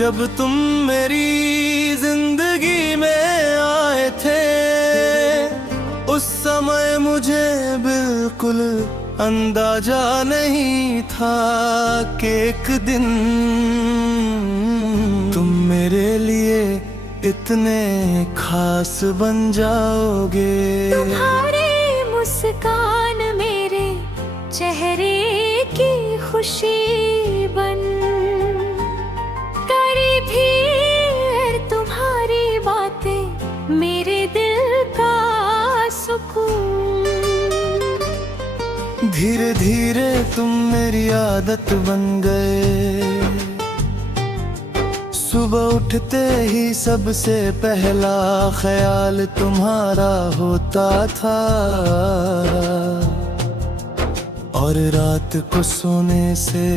जब तुम मेरी जिंदगी में आए थे, उस समय मुझे बिल्कुल अंदाजा नहीं था कि एक दिन तुम मेरे लिए इतने खास बन जाओगे। तुम्हारी मुस्कान मेरे चेहरे की खुशी बन करी, फिर तुम्हारी बातें मेरे दिल का सुकून। धीरे धीरे तुम मेरी आदत बन गए, सुबह उठते ही सबसे पहला ख्याल तुम्हारा होता था, और रात को सोने से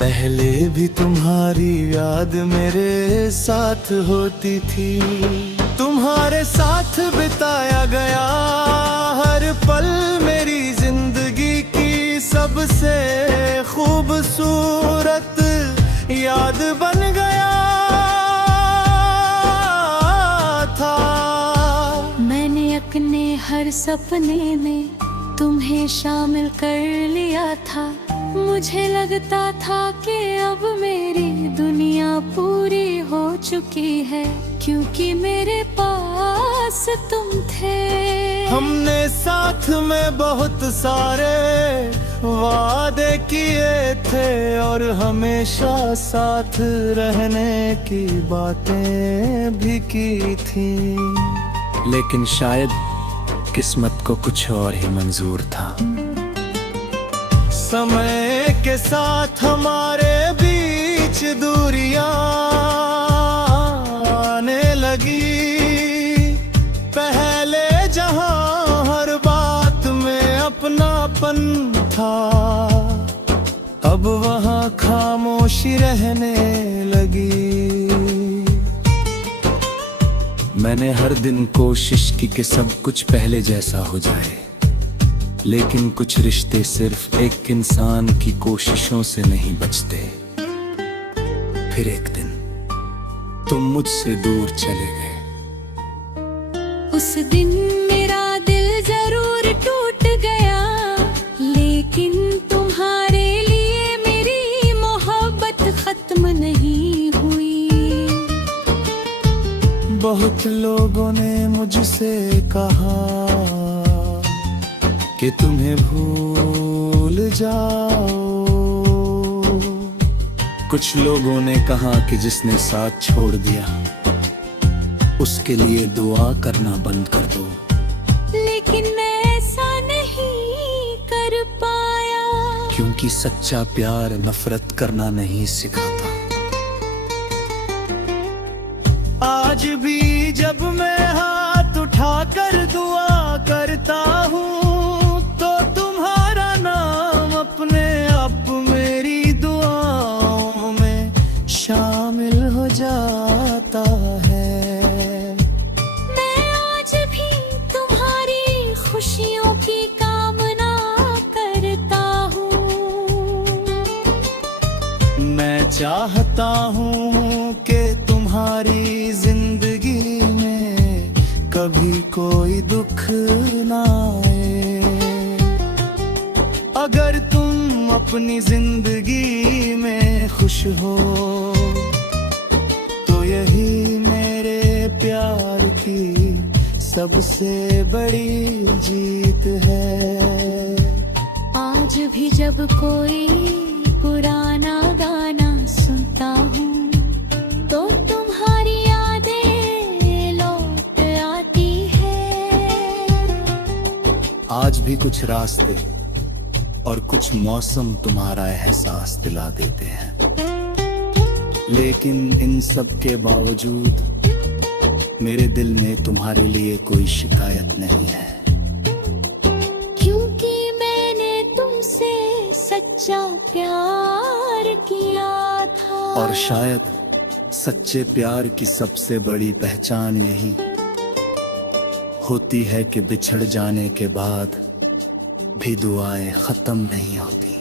पहले भी तुम्हारी याद मेरे साथ होती थी। तुम्हारे साथ बिताया गया हर पल मेरी जिंदगी की सबसे खूबसूरत याद बन गया था। मैंने अपने हर सपने में तुम्हें शामिल कर लिया था। मुझे लगता था कि अब मेरी दुनिया पूरी हो चुकी है, क्योंकि मेरे पास तुम थे। हमने साथ में बहुत सारे वादे किए थे और हमेशा साथ रहने की बातें भी की थी, लेकिन शायद किस्मत को कुछ और ही मंजूर था। समय के साथ हमारे बीच दूरियां आने लगी। पहले जहां हर बात में अपनापन था, अब वहां खामोशी रहने लगी। मैंने हर दिन कोशिश की कि सब कुछ पहले जैसा हो जाए, लेकिन कुछ रिश्ते सिर्फ एक इंसान की कोशिशों से नहीं बचते। फिर एक दिन तुम मुझसे दूर चले गए। उस दिन मेरा दिल जरूर टूट गया, लेकिन तुम्हारे लिए मेरी मोहब्बत खत्म नहीं हुई। बहुत लोगों ने मुझसे कहा कि तुम्हें भूल जाओ। कुछ लोगों ने कहा कि जिसने साथ छोड़ दिया उसके लिए दुआ करना बंद कर दो, लेकिन मैं ऐसा नहीं कर पाया, क्योंकि सच्चा प्यार नफरत करना नहीं सिखाता। आज भी जब मैं हाथ उठाकर दुआ करता हूँ, अपने आप मेरी दुआओं में शामिल हो जाता है। मैं आज भी तुम्हारी खुशियों की कामना करता हूँ। मैं चाहता हूँ कि तुम्हारी जिंदगी में कभी कोई दुख ना आए। अगर तुम अपनी जिंदगी में खुश हो तो यही मेरे प्यार की सबसे बड़ी जीत है। आज भी जब कोई पुराना गाना सुनता हूँ तो तुम्हारी यादें लौट आती है। आज भी कुछ रास्ते और कुछ मौसम तुम्हारा एहसास दिला देते हैं, लेकिन इन सब के बावजूद मेरे दिल में तुम्हारे लिए कोई शिकायत नहीं है, क्योंकि मैंने तुमसे सच्चा प्यार किया था। और शायद सच्चे प्यार की सबसे बड़ी पहचान यही होती है कि बिछड़ जाने के बाद भी दुआएं खत्म नहीं होती।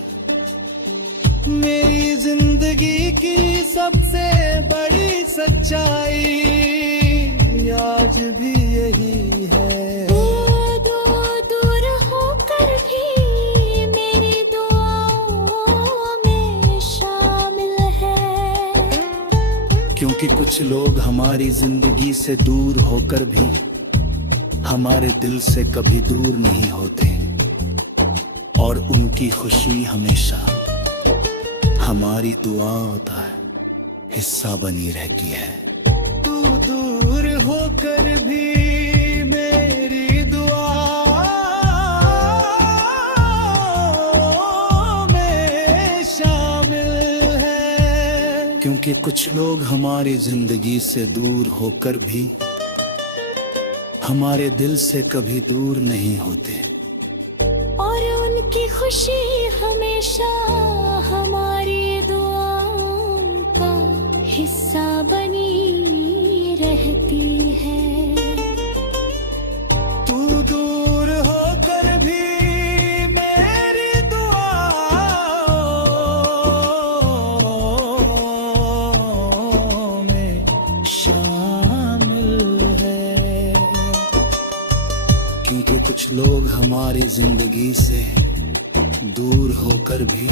मेरी जिंदगी की सबसे बड़ी सच्चाई आज भी यही है। दूर होकर भी मेरी दुआओं में शामिल है। क्योंकि कुछ लोग हमारी जिंदगी से दूर होकर भी हमारे दिल से कभी दूर नहीं होते, और उनकी खुशी हमेशा हमारी दुआओं का हिस्सा बनी रहती है। तू दूर होकर भी मेरी दुआओं में शामिल है। क्योंकि कुछ लोग हमारी जिंदगी से दूर होकर भी हमारे दिल से कभी दूर नहीं होते, और उनकी खुशी हमेशा हमारी दुआओं का हिस्सा बनी रहती है। तू दूर होकर भी मेरी दुआओं में शामिल है। क्योंकि कुछ लोग हमारी जिंदगी से दूर होकर भी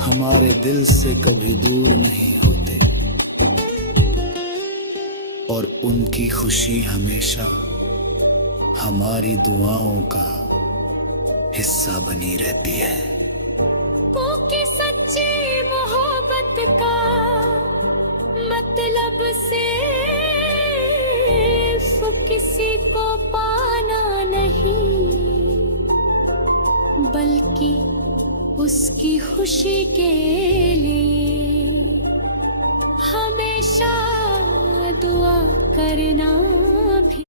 हमारे दिल से कभी दूर नहीं होते, और उनकी खुशी हमेशा हमारी दुआओं का हिस्सा बनी रहती है। कि सच्ची मोहब्बत का मतलब सिर्फ किसी को पाना नहीं, बल्कि उसकी खुशी के लिए हमेशा दुआ करना भी।